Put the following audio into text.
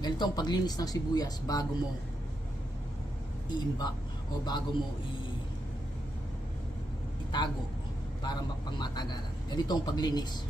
Ganito ang paglinis ng sibuyas bago mo iimba o bago mo itago para pangmatagalan. Ganito ang paglinis.